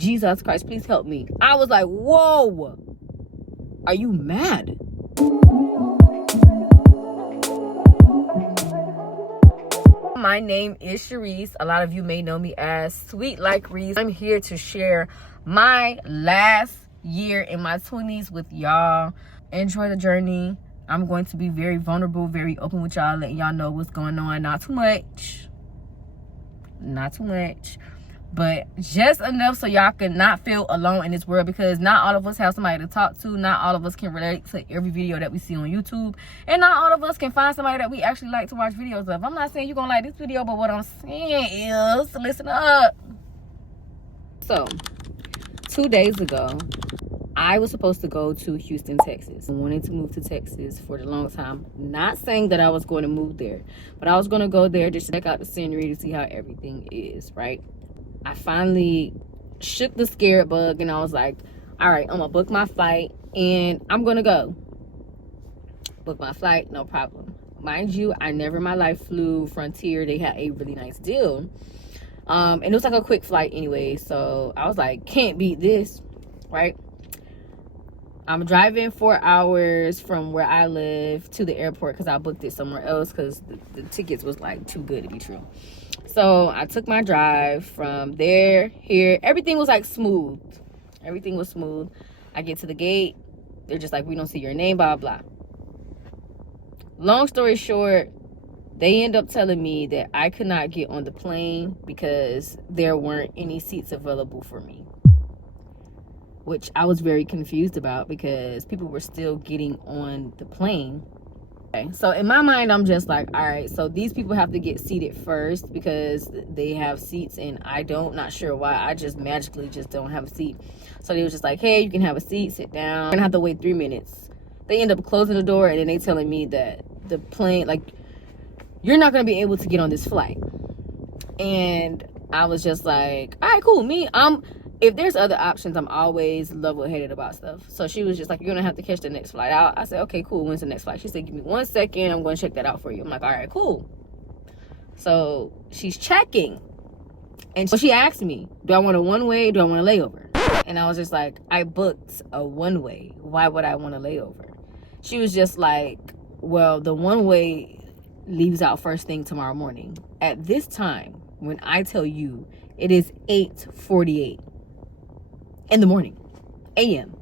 Jesus Christ, please help me. I was like, whoa, are you mad? My name is Sharice. A lot of you may know me as Sweet Like Reese. I'm here to share my last year in my 20s with y'all. Enjoy the journey. I'm going to be very vulnerable, very open with y'all, letting y'all know what's going on. Not too much, but just enough so y'all can not feel alone in this world, because not all of us have somebody to talk to. Not all of us can relate to every video that we see on YouTube, and not all of us can find somebody that we actually like to watch videos of. I'm not saying you're gonna like this video, but what I'm saying is, listen up. So 2 days ago, I was supposed to go to Houston, Texas. I wanted to move to Texas for the long time. Not saying that I was going to move there, but I was going to go there just to check out the scenery to see how everything is, right? I finally shook the scared bug and I was like, all right, I'm going to book my flight and I'm going to go. Book my flight, no problem. Mind you, I never in my life flew Frontier. They had a really nice deal. And it was like a quick flight anyway. So I was like, can't beat this, right? I'm driving 4 hours from where I live to the airport because I booked it somewhere else because the tickets was like too good to be true. So I took my drive from there, here. Everything was like smooth. Everything was smooth. I get to the gate. They're just like, we don't see your name, blah, blah. Long story short, they end up telling me that I could not get on the plane because there weren't any seats available for me, which I was very confused about because people were still getting on the plane. Okay, so in my mind, I'm just like, all right, so these people have to get seated first because they have seats and I don't. Not sure why. I just magically just don't have a seat. So they was just like, hey, you can have a seat, sit down. You're gonna have to wait 3 minutes. They end up closing the door and then they telling me that the plane, like, you're not gonna be able to get on this flight. And I was just like, all right, cool. If there's other options, I'm always level-headed about stuff. So she was just like, you're going to have to catch the next flight out. I said, okay, cool. When's the next flight? She said, give me 1 second. I'm going to check that out for you. I'm like, all right, cool. So she's checking. And she asked me, do I want a one-way? Do I want a layover? And I was just like, I booked a one-way. Why would I want a layover? She was just like, well, the one-way leaves out first thing tomorrow morning. At this time, when I tell you it is 8:48. in the morning, a.m.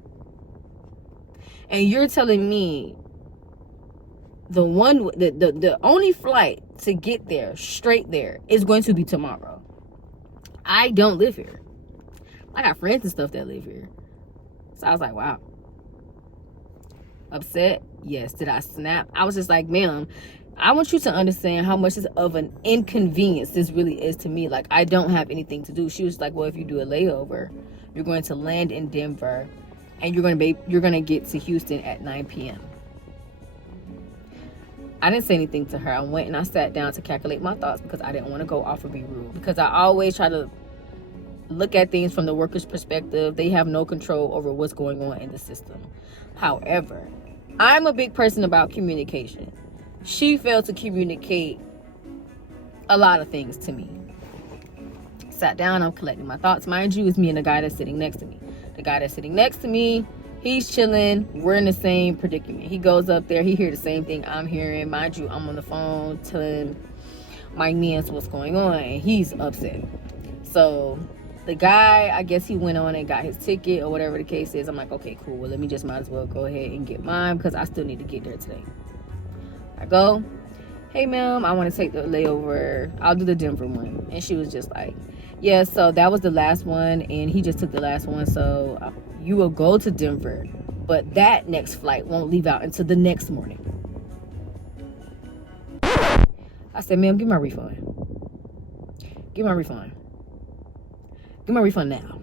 And you're telling me the only flight to get there, straight there, is going to be tomorrow. I don't live here. I got friends and stuff that live here. So I was like, wow. Upset? Yes. Did I snap? I was just like, ma'am, I want you to understand how much of an inconvenience this really is to me. Like, I don't have anything to do. She was like, well, if you do a layover, you're going to land in Denver and you're going to get to Houston at 9 p.m. I didn't say anything to her. I went and I sat down to calculate my thoughts because I didn't want to go off or be rude, because I always try to look at things from the worker's perspective. They have no control over what's going on in the system. However, I'm a big person about communication. She failed to communicate a lot of things to me. Sat down, I'm collecting my thoughts. Mind you, it's me and the guy that's sitting next to me. The guy that's sitting next to me, he's chilling. We're in the same predicament. He goes up there, he hears the same thing I'm hearing. Mind you, I'm on the phone telling my niece what's going on, and he's upset. So the guy, I guess he went on and got his ticket or whatever the case is. I'm like, okay, cool. Well, let me just might as well go ahead and get mine because I still need to get there today. I go, hey, ma'am, I want to take the layover. I'll do the Denver one. And she was just like, yeah, so that was the last one, and he just took the last one, so you will go to Denver, but that next flight won't leave out until the next morning. I said, ma'am, give my refund. Give my refund. Give my refund now.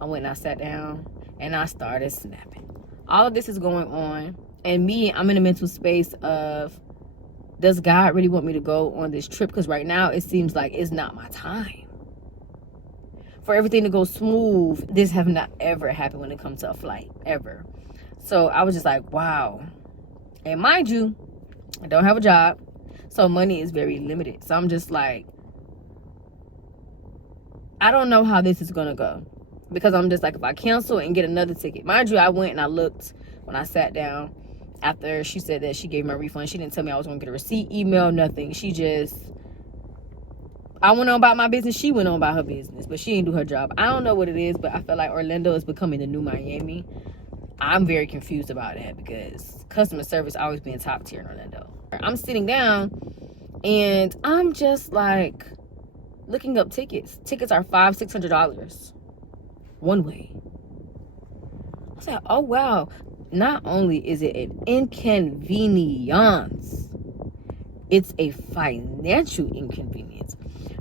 I went and I sat down, and I started snapping. All of this is going on, and I'm in a mental space of, does God really want me to go on this trip? Because right now, it seems like it's not my time. For everything to go smooth, this have not ever happened when it comes to a flight, ever. So I was just like, wow. And mind you, I don't have a job, so money is very limited. So I'm just like, I don't know how this is going to go. because I'm just like, if I cancel and get another ticket, mind you, I went and I looked when I sat down after she said that she gave my refund. She didn't tell me I was going to get a receipt, email, nothing. She just, I went on about my business. She went on about her business, but she didn't do her job. I don't know what it is, but I feel like Orlando is becoming the new Miami. I'm very confused about that because customer service always been top tier in Orlando. I'm sitting down and I'm just like looking up tickets. Tickets are $500-$600 one way. I was like, oh wow. Not only is it an inconvenience, it's a financial inconvenience.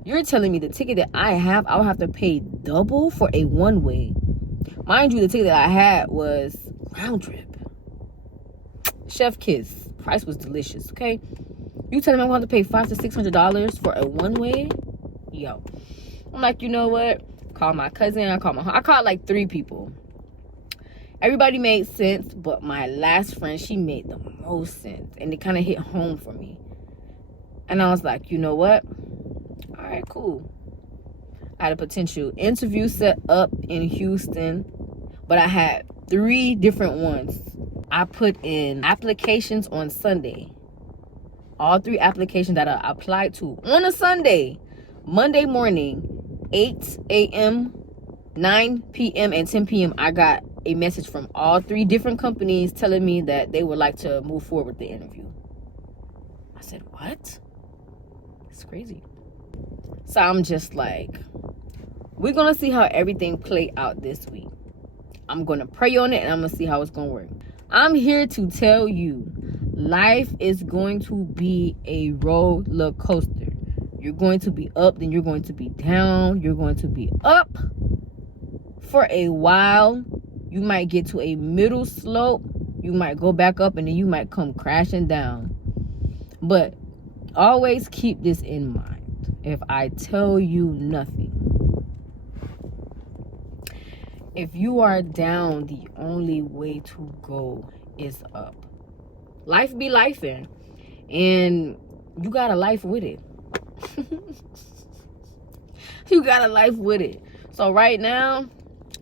You're telling me the ticket that I have, I'll have to pay double for a one way. Mind you, the ticket that I had was round trip. Chef kiss. Price was delicious, okay? You telling me I'm going to pay $500 to $600 for a one way? Yo. I'm like, you know what? Call my cousin. I called like 3 people. Everybody made sense, but my last friend, she made the most sense. And it kind of hit home for me. And I was like, you know what? All right, cool. I had a potential interview set up in Houston, but I had 3 different ones. I put in applications on Sunday. All 3 applications that I applied to on a Sunday, Monday morning, 8 a.m., 9 p.m., and 10 p.m., I got a message from all 3 different companies telling me that they would like to move forward with the interview. I said, what? It's crazy. So I'm just like, we're going to see how everything play out this week. I'm going to pray on it and I'm going to see how it's going to work. I'm here to tell you, life is going to be a roller coaster. You're going to be up, then you're going to be down. You're going to be up for a while. You might get to a middle slope. You might go back up and then you might come crashing down. But always keep this in mind. If I tell you nothing, if you are down, the only way to go is up. Life be lifing, and you got a life with it. You got a life with it. So right now,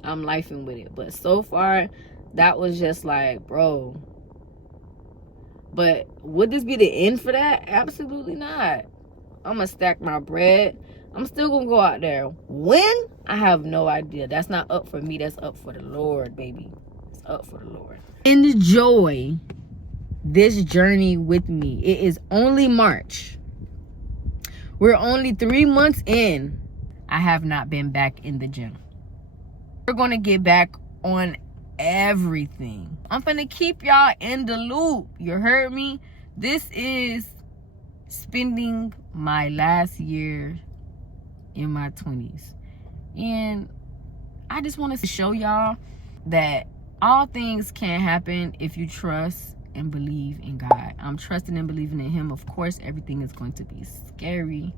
I'm lifing with it. But so far, that was just like, bro. But would this be the end for that? Absolutely not. I'm going to stack my bread. I'm still going to go out there. When? I have no idea. That's not up for me. That's up for the Lord, baby. It's up for the Lord. Enjoy this journey with me. It is only March. We're only 3 months in. I have not been back in the gym. We're going to get back on everything. I'm finna keep y'all in the loop. You heard me? This is spending my last year in my 20s. And I just want to show y'all that all things can happen if you trust and believe in God. I'm trusting and believing in Him. Of course, everything is going to be scary,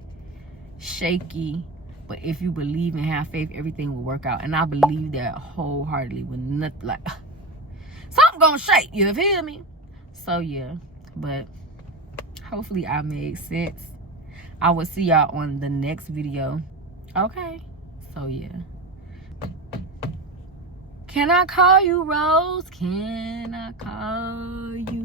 shaky, but if you believe and have faith, everything will work out. And I believe that wholeheartedly. With nothing, like, something gonna shake, you feel me? So yeah, but hopefully I made sense. I will see y'all on the next video. Okay, so yeah. Can I call you Rose? Can I call you